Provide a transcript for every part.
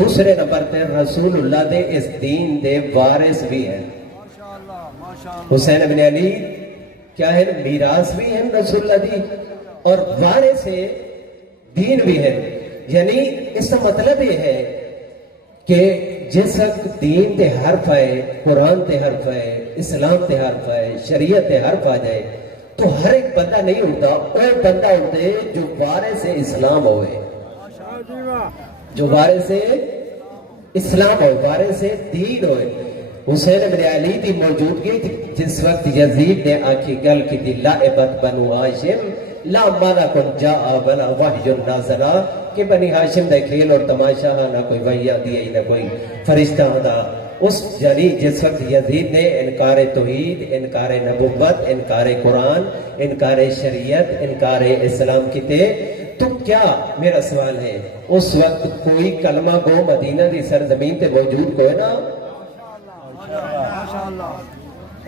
دوسرے نمبر پہ رسول اللہ دے اس دین دے وارث بھی ہیں. حسین ابن علی کیا ہے؟ میراث بھی ہیں رسول اللہ دی اور وارث دین بھی ہے. یعنی اس کا مطلب یہ ہے کہ جس وقت دین تے حرف آئے، قرآن تے حرف آئے، اسلام تے حرف آئے، شریعت تے حرف آ جائے تو ہر ایک بندہ نہیں ہوتا، وہ بندہ ہوتے جو وارث اسلام ہوئے، جو وارث اسلام ہوئے، وارث دین ہوئے. حسین ابن علی دی موجودگی جس وقت یزید نے آنکھی گل کی تھی لائبت بنو ہاشم لا مانا کن جاء ولا وحی نازلہ کہ بنی ہاشم دے کھیل اور تماشا نہ کوئی وحی آتی ہے نہ کوئی فرشتہ ہوتا. اس یعنی جس وقت یزید نے انکار توحید، انکار نبوت، انکار قرآن، انکار شریعت، انکار اسلام کی تے تو کیا میرا سوال ہے اس وقت کوئی کلمہ گو مدینہ دی سرزمین تے موجود کوئی نا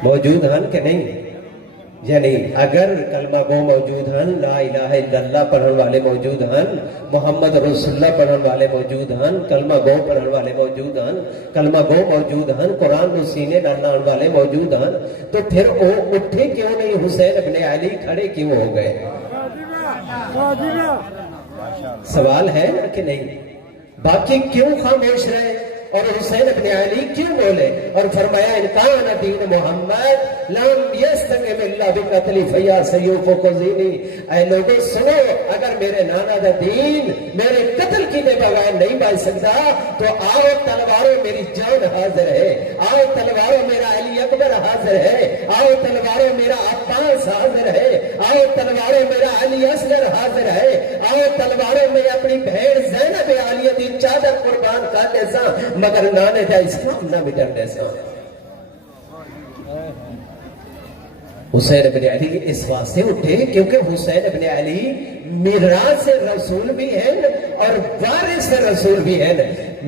موجود ہن کہ نہیں؟ یعنی اگر کلمہ گو موجود ہن، لا الہ الا اللہ پڑھن والے موجود ہن، محمد رسول اللہ پڑھن والے موجود ہن، کلمہ گو پڑھن والے موجود ہن، کلمہ گو موجود ہن، قرآن کو سینے ڈالنے والے موجود ہن، تو پھر وہ اٹھے کیوں نہیں؟ حسین ابن علی کھڑے کیوں ہو گئے؟ سوال ہے نا کہ نہیں؟ باقی کیوں خاموش رہے اور حسین ابن علی کیوں بولے اور فرمایا انکان دین محمد لم یستقم اللہ بقتل فیا سیوف قزینی. اے لوگوں سنو، اگر میرے نانا دا دین میرے قتل کی دے بغیر نہیں بچ سکتا تو آؤ تلواروں میری جان حاضر ہے، آؤ تلواروں میرا علی اکبر حاضر ہے، آؤ تلواروں میرا عباس حاضر ہے، آؤ تلواروں میرا علی اصغر حاضر ہے، آؤ تلواروں میں اپنی بہن زینب عالیہ دی چادر قربان کر دے سا مگر نانے دا اسلام نہ مٹر دے سا. حسین ابن علی اس واسطے اٹھے کیونکہ حسین ابن علی میراث رسول بھی ہیں اور وارث رسول بھی ہیں،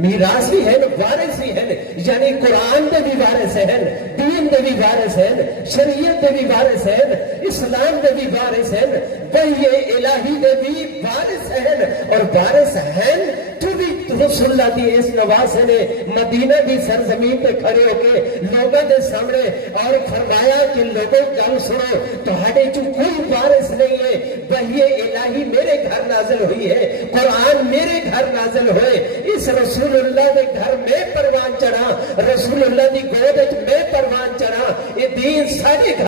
میراث بھی ہیں، وارث بھی ہیں. یعنی قرآن دے بھی وارث ہیں، دین دے بھی وارث ہیں، شریعت دے بھی وارث ہیں، اسلام دے بھی وارث ہیں، وحی الہی دے بھی وارث ہیں. اور وارث ہیں تو بھی رسول اللہ دی اس نواسے نے مدینہ دی سرزمین پہ کھڑے ہو کے لوگوں دے سامنے اور فرمایا کہ لوگوں گل سنو تہاڈے چ کوئی وارث نہیں ہے، وحی الہی میرے گھر نازل ہوئی ہے، قرآن میرے گھر نازل ہوئے، اس رسول اللہ دے گھر میں پروان چڑھا، رسول اللہ دی گود میں پروان چڑھا، یہ دین سارے گھر